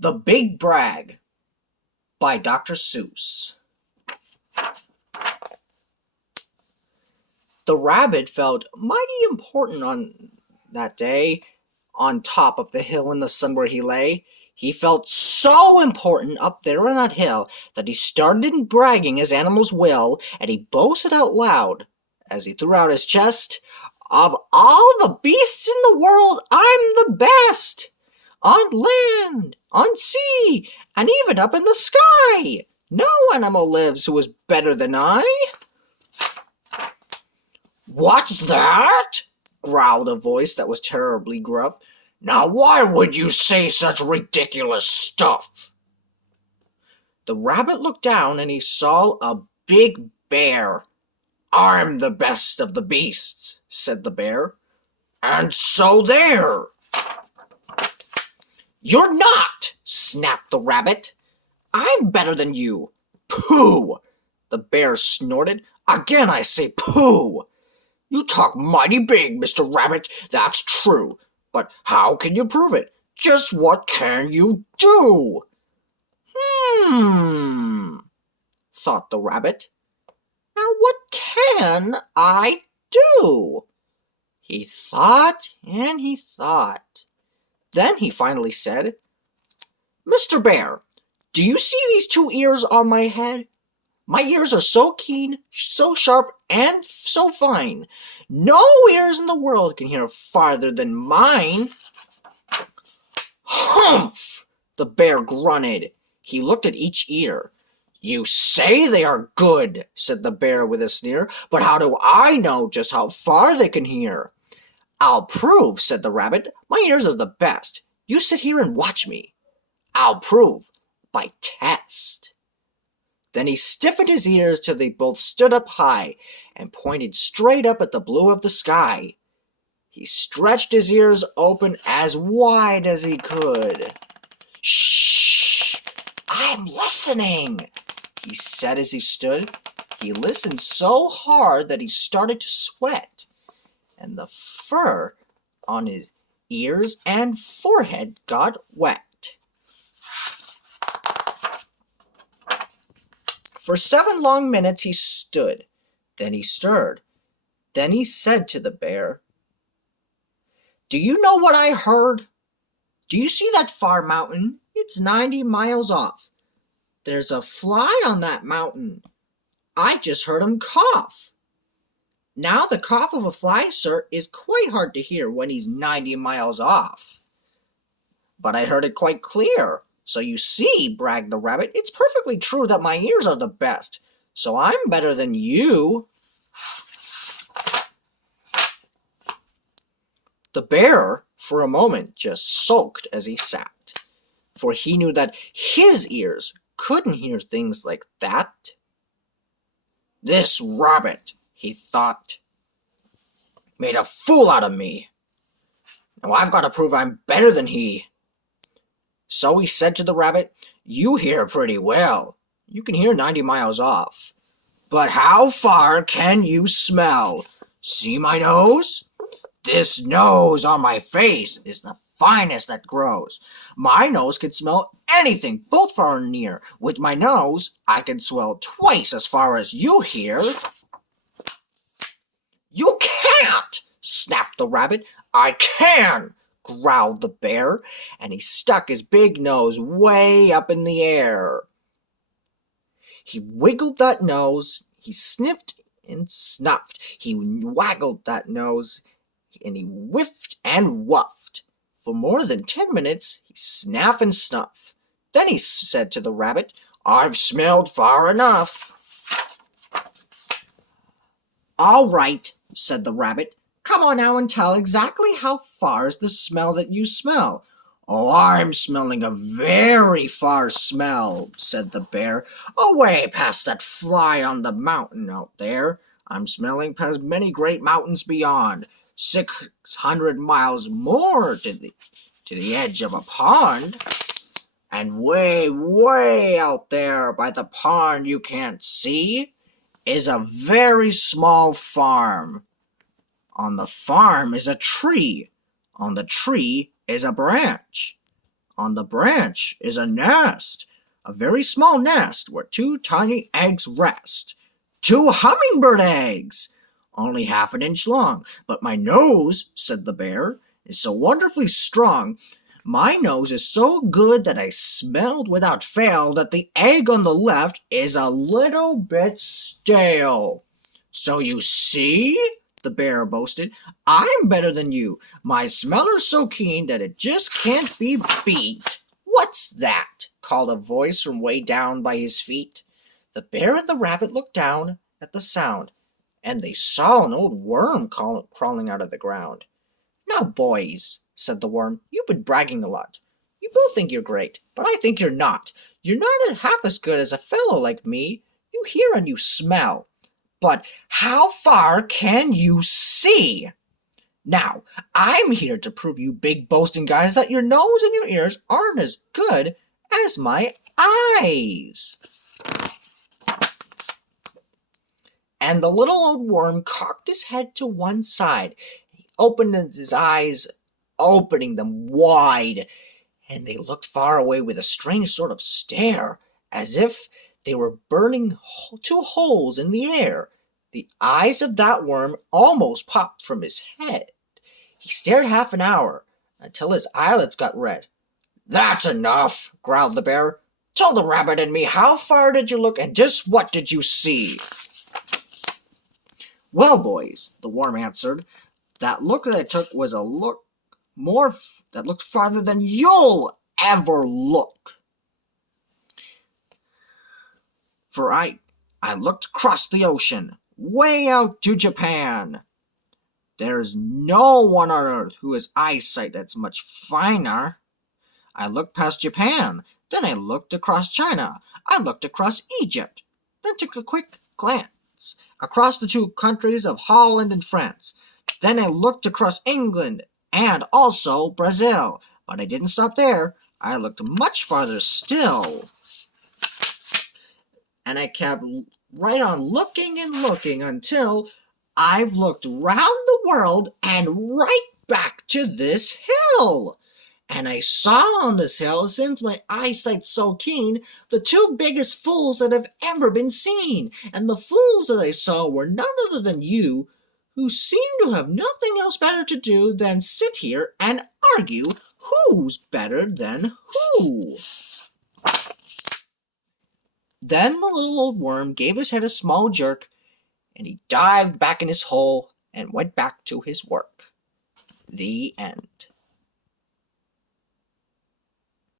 The Big Brag by Dr. Seuss. The rabbit felt mighty important on that day. On top of the hill in the sun where he lay, he felt so important up there on that hill that he started bragging as animals will, and he boasted out loud as he threw out his chest, "Of all the beasts in the world, I'm the best! On land, on sea, and even up in the sky! No animal lives who is better than I!" "What's that?" growled a voice that was terribly gruff. "Now why would you say such ridiculous stuff?" The rabbit looked down and he saw a big bear. "I'm the best of the beasts," said the bear. "And so there." "You're not," snapped the rabbit. "I'm better than you." "Pooh!" the bear snorted. "Again I say pooh! You talk mighty big, Mr. Rabbit, that's true. But how can you prove it? Just what can you do?" Thought the rabbit. "Now what can I do?" He thought and he thought. Then he finally said, "Mr. Bear, do you see these two ears on my head? My ears are so keen, so sharp, and so fine. No ears in the world can hear farther than mine." "Humph!" the bear grunted. He looked at each ear. "You say they are good," said the bear with a sneer, "but how do I know just how far they can hear?" "I'll prove," said the rabbit. "My ears are the best. You sit here and watch me. I'll prove by test." Then he stiffened his ears till they both stood up high and pointed straight up at the blue of the sky. He stretched his ears open as wide as he could. "Shh! I'm listening," he said as he stood. He listened so hard that he started to sweat, and the fur on his ears and forehead got wet. For 7 long minutes he stood. Then he stirred. Then he said to the bear, "Do you know what I heard? Do you see that far mountain? It's 90 miles off. There's a fly on that mountain. I just heard him cough. Now the cough of a fly, sir, is quite hard to hear when he's 90 miles off. But I heard it quite clear. So you see," bragged the rabbit, "it's perfectly true that my ears are the best. So I'm better than you." The bear, for a moment, just sulked as he sat, for he knew that his ears couldn't hear things like that. "This rabbit," he thought, "made a fool out of me. Now I've got to prove I'm better than he." So he said to the rabbit, "You hear pretty well. You can hear 90 miles off. But how far can you smell? See my nose? This nose on my face is the finest that grows. My nose can smell anything, both far and near. With my nose, I can smell twice as far as you hear." "You can't!" snapped the rabbit. "I can!" growled the bear, and he stuck his big nose way up in the air. He wiggled that nose, he sniffed and snuffed, he waggled that nose, and he whiffed and wuffed. For more than 10 minutes he snaffed and snuffed. Then he said to the rabbit, "I've smelled far enough." "All right," said the rabbit. "Come on now and tell exactly how far is the smell that you smell." "Oh, I'm smelling a very far smell," said the bear. "Away past that fly on the mountain out there. I'm smelling past many great mountains beyond. 600 miles more to the edge of a pond. And way, way out there by the pond you can't see is a very small farm. On the farm is a tree. On the tree is a branch. On the branch is a nest, a very small nest where two tiny eggs rest. Two hummingbird eggs, only half an inch long. But my nose, said the bear, is so wonderfully strong. My nose is so good that I smelled without fail that the egg on the left is a little bit stale. So you see, the bear boasted, I'm better than you. My smeller's so keen that it just can't be beat. What's that? Called a voice from way down by his feet. The bear and the rabbit looked down at the sound, and they saw an old worm crawling out of the ground. Now, boys, said the worm, you've been bragging a lot. You both think you're great, but I think you're not. You're not half as good as a fellow like me. You hear and you smell. But how far can you see? Now, I'm here to prove you big boasting guys that your nose and your ears aren't as good as my eyes. And the little old worm cocked his head to one side. He opened his eyes, opening them wide, and they looked far away with a strange sort of stare, as if they were burning two holes in the air. The eyes of that worm almost popped from his head. He stared half an hour, until his eyelids got red. That's enough, growled the bear. Tell the rabbit and me, how far did you look, and just what did you see? Well, boys, the worm answered, that look that I took was a look that looked farther than you'll ever look. For I looked across the ocean, way out to Japan. There's no one on earth who has eyesight that's much finer. I looked past Japan, then I looked across China, I looked across Egypt, then took a quick glance across the two countries of Holland and France. Then I looked across England and also Brazil. But I didn't stop there. I looked much farther still. And I kept right on looking and looking until I've looked round the world and right back to this hill. And I saw on this hill, since my eyesight's so keen, the two biggest fools that have ever been seen. And the fools that I saw were none other than you, who seem to have nothing else better to do than sit here and argue who's better than who. Then the little old worm gave his head a small jerk, and he dived back in his hole and went back to his work. The end.